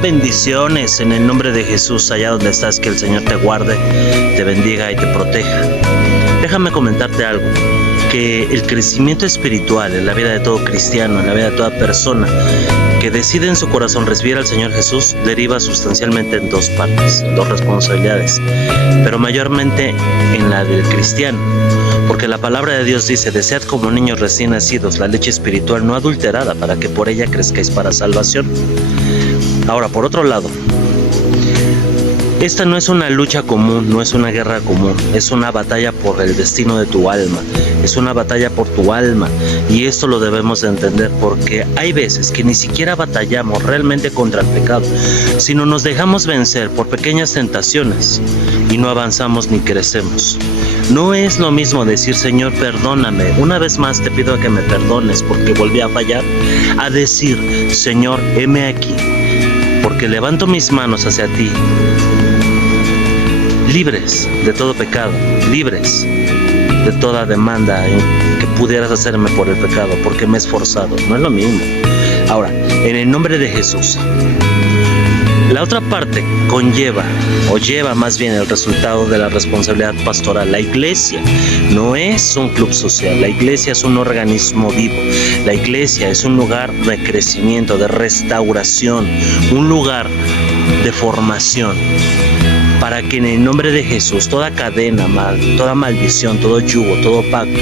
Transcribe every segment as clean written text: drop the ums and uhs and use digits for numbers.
bendiciones en el nombre de Jesús. Allá donde estás, que el Señor te guarde, te bendiga y te proteja. Déjame comentarte algo, que el crecimiento espiritual en la vida de todo cristiano, en la vida de toda persona que decide en su corazón recibir al Señor Jesús, deriva sustancialmente en dos partes, en dos responsabilidades, pero mayormente en la del cristiano, porque la palabra de Dios dice: desead como niños recién nacidos la leche espiritual no adulterada, para que por ella crezcáis para salvación. Ahora, por otro lado, esta no es una lucha común, no es una guerra común, es una batalla por el destino de tu alma, es una batalla por tu alma, y esto lo debemos de entender, porque hay veces que ni siquiera batallamos realmente contra el pecado, sino nos dejamos vencer por pequeñas tentaciones y no avanzamos ni crecemos. No es lo mismo decir: Señor, perdóname, una vez más te pido que me perdones porque volví a fallar, a decir: Señor, heme aquí, porque levanto mis manos hacia ti, libres de todo pecado, libres de toda demanda que pudieras hacerme por el pecado, porque me he esforzado. No es lo mismo. Ahora, en el nombre de Jesús, la otra parte lleva más bien el resultado de la responsabilidad pastoral. La iglesia no es un club social, la iglesia es un organismo vivo, la iglesia es un lugar de crecimiento, de restauración, un lugar de formación, para que en el nombre de Jesús toda cadena, toda maldición, todo yugo, todo pacto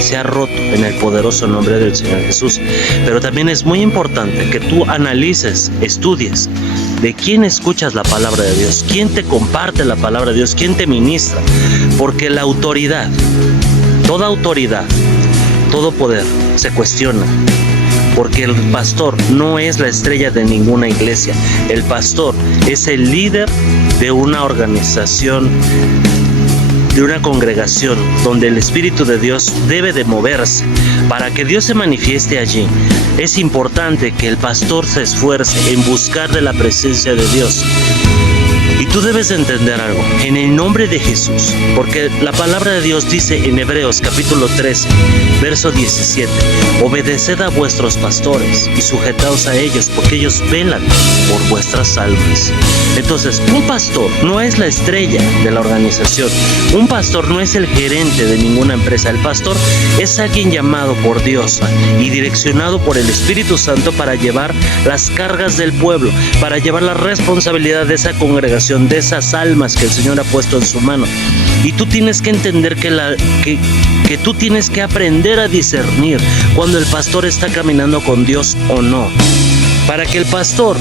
sea roto en el poderoso nombre del Señor Jesús. Pero también es muy importante que tú analices, estudies de quién escuchas la palabra de Dios, quién te comparte la palabra de Dios, quién te ministra, porque la autoridad, todo poder se cuestiona. Porque el pastor no es la estrella de ninguna iglesia. El pastor es el líder de una organización, de una congregación, donde el Espíritu de Dios debe de moverse. Para que Dios se manifieste allí, es importante que el pastor se esfuerce en buscar de la presencia de Dios. Y tú debes entender algo, en el nombre de Jesús, porque la palabra de Dios dice en Hebreos capítulo 13, verso 17, obedeced a vuestros pastores y sujetaos a ellos, porque ellos velan por vuestras almas. Entonces, un pastor no es la estrella de la organización, un pastor no es el gerente de ninguna empresa, el pastor es alguien llamado por Dios y direccionado por el Espíritu Santo para llevar las cargas del pueblo, para llevar la responsabilidad de esa congregación, de esas almas que el Señor ha puesto en su mano. Y tú tienes que entender que tú tienes que aprender a discernir cuando el pastor está caminando con Dios o no. Para que el pastor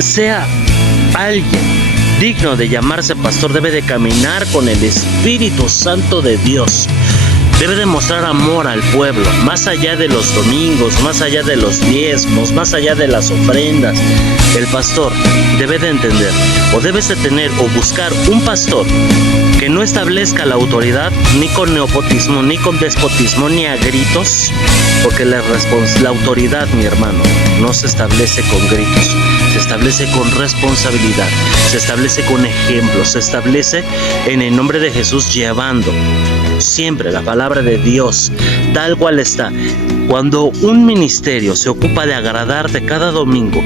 sea alguien digno de llamarse pastor, debe de caminar con el Espíritu Santo de Dios. Debe demostrar amor al pueblo, más allá de los domingos, más allá de los diezmos, más allá de las ofrendas. El pastor debe de entender, o debes de tener o buscar un pastor que no establezca la autoridad ni con nepotismo, ni con despotismo, ni a gritos, porque la autoridad, mi hermano, no se establece con gritos, se establece con responsabilidad, se establece con ejemplo, se establece en el nombre de Jesús, llevando siempre la palabra de Dios tal cual está. Cuando un ministerio se ocupa de agradarte cada domingo,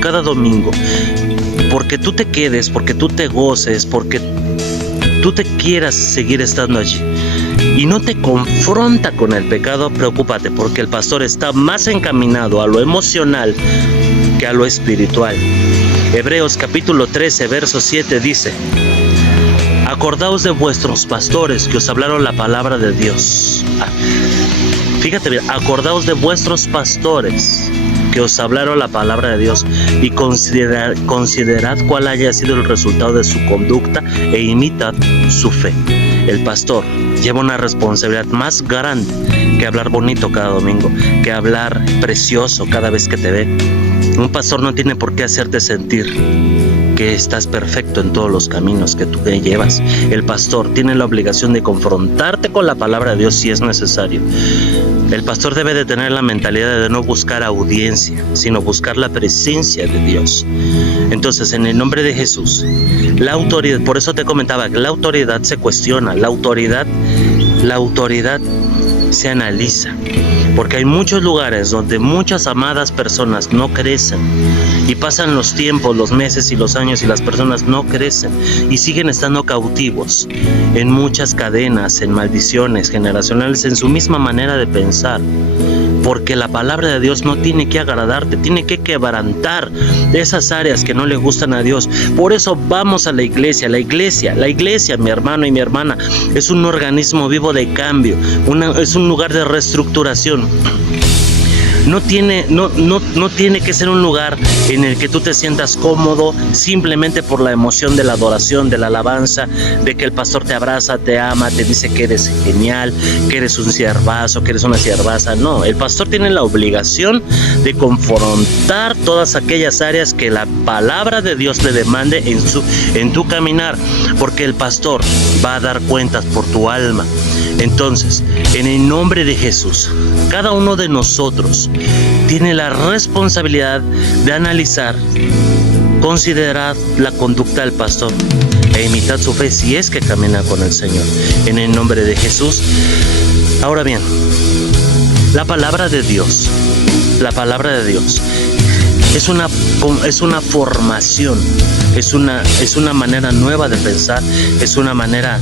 porque tú te quedes, porque tú te goces, porque tú te quieras seguir estando allí y no te confronta con el pecado, preocúpate, porque el pastor está más encaminado a lo emocional que a lo espiritual. Hebreos capítulo 13, verso 7 dice: acordaos de vuestros pastores que os hablaron la palabra de Dios. Fíjate bien, acordaos de vuestros pastores que os hablaron la palabra de Dios y considerad cuál haya sido el resultado de su conducta e imitad su fe. El pastor lleva una responsabilidad más grande que hablar bonito cada domingo, que hablar precioso cada vez que te ve. Un pastor no tiene por qué hacerte sentir que estás perfecto en todos los caminos que tú llevas. El pastor tiene la obligación de confrontarte con la palabra de Dios si es necesario. El pastor debe de tener la mentalidad de no buscar audiencia, sino buscar la presencia de Dios. Entonces, en el nombre de Jesús, la autoridad, por eso te comentaba que la autoridad se cuestiona, la autoridad se analiza, porque hay muchos lugares donde muchas amadas personas no crecen y pasan los tiempos, los meses y los años y las personas no crecen y siguen estando cautivos en muchas cadenas, en maldiciones generacionales, en su misma manera de pensar. Porque la palabra de Dios no tiene que agradarte, tiene que quebrantar esas áreas que no le gustan a Dios. Por eso vamos a la iglesia. La iglesia, mi hermano y mi hermana, es un organismo vivo de cambio, es un lugar de reestructuración. No tiene que ser un lugar en el que tú te sientas cómodo simplemente por la emoción de la adoración, de la alabanza, de que el pastor te abraza, te ama, te dice que eres genial, que eres un siervazo, que eres una siervaza. No, el pastor tiene la obligación de confrontar todas aquellas áreas que la palabra de Dios le demande en tu caminar, porque el pastor va a dar cuentas por tu alma. Entonces, en el nombre de Jesús, cada uno de nosotros tiene la responsabilidad de analizar, considerar la conducta del pastor e imitar su fe si es que camina con el Señor. En el nombre de Jesús. Ahora bien, la palabra de Dios es una formación, es una manera nueva de pensar, es una manera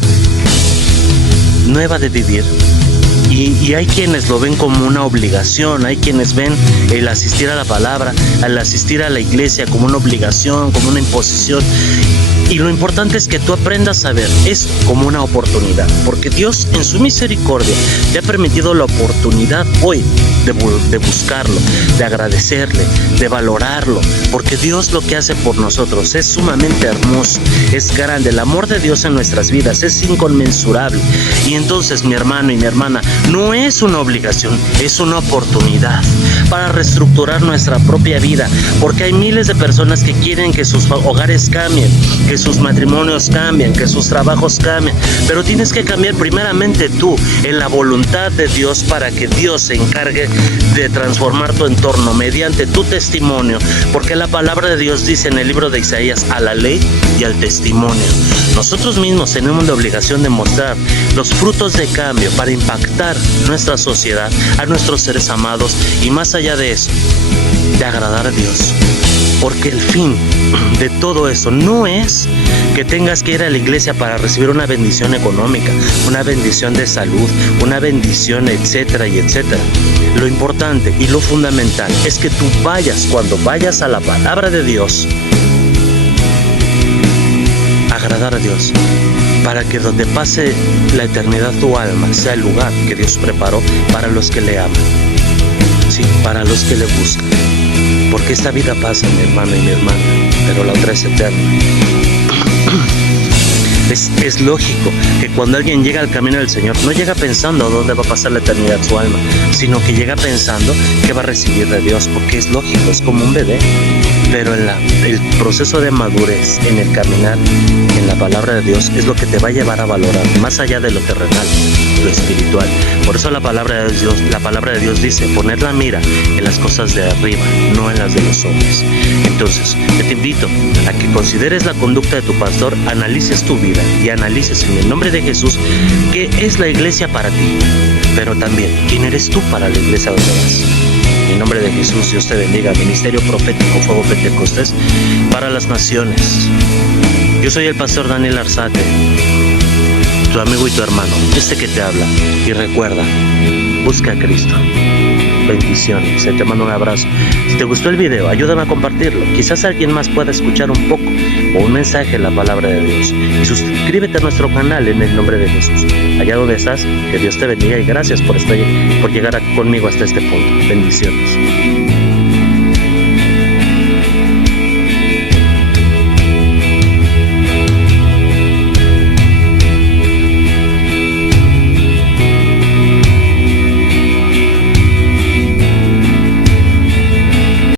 nueva de vivir. Y hay quienes lo ven como una obligación, hay quienes ven el asistir a la palabra, el asistir a la iglesia como una obligación, como una imposición. Y lo importante es que tú aprendas a ver esto como una oportunidad, porque Dios en su misericordia te ha permitido la oportunidad hoy de buscarlo, de agradecerle, de valorarlo, porque Dios lo que hace por nosotros es sumamente hermoso, es grande. El amor de Dios en nuestras vidas es inconmensurable. Y entonces, mi hermano y mi hermana, no es una obligación, es una oportunidad para reestructurar nuestra propia vida, porque hay miles de personas que quieren que sus hogares cambien, que sus matrimonios cambien, que sus trabajos cambien, pero tienes que cambiar primeramente tú en la voluntad de Dios para que Dios se encargue de transformar tu entorno mediante tu testimonio, porque la palabra de Dios dice en el libro de Isaías: a la ley y al testimonio. Nosotros mismos tenemos la obligación de mostrar los frutos de cambio para impactar nuestra sociedad, a nuestros seres amados y más allá de eso, de agradar a Dios. Porque el fin de todo eso no es que tengas que ir a la iglesia para recibir una bendición económica, una bendición de salud, una bendición, etcétera y etcétera. Lo importante y lo fundamental es que tú cuando vayas a la palabra de Dios, agradar a Dios, para que donde pase la eternidad tu alma sea el lugar que Dios preparó para los que le aman, sí, para los que le buscan. Porque esta vida pasa, mi hermano y mi hermana, pero la otra es eterna. Es lógico que cuando alguien llega al camino del Señor, no llega pensando a dónde va a pasar la eternidad su alma, sino que llega pensando que va a recibir de Dios, porque es lógico, es como un bebé. Pero el proceso de madurez en el caminar en la palabra de Dios es lo que te va a llevar a valorar más allá de lo terrenal, lo espiritual. Por eso la palabra de Dios dice: poner la mira en las cosas de arriba, no en las de los hombres. Entonces, yo te invito a que consideres la conducta de tu pastor, analices tu vida y analices en el nombre de Jesús qué es la iglesia para ti, pero también quién eres tú para la iglesia donde vas. En nombre de Jesús, Dios te bendiga. Ministerio Profético Fuego Pentecostés para las naciones. Yo soy el pastor Daniel Arzate, tu amigo y tu hermano, que te habla. Y recuerda, busca a Cristo. Bendiciones, te mando un abrazo. Si te gustó el video, ayúdame a compartirlo. Quizás alguien más pueda escuchar un poco o un mensaje en la palabra de Dios. Y suscríbete a nuestro canal en el nombre de Jesús. Allá donde estás, que Dios te bendiga y gracias por llegar conmigo hasta este punto. Bendiciones.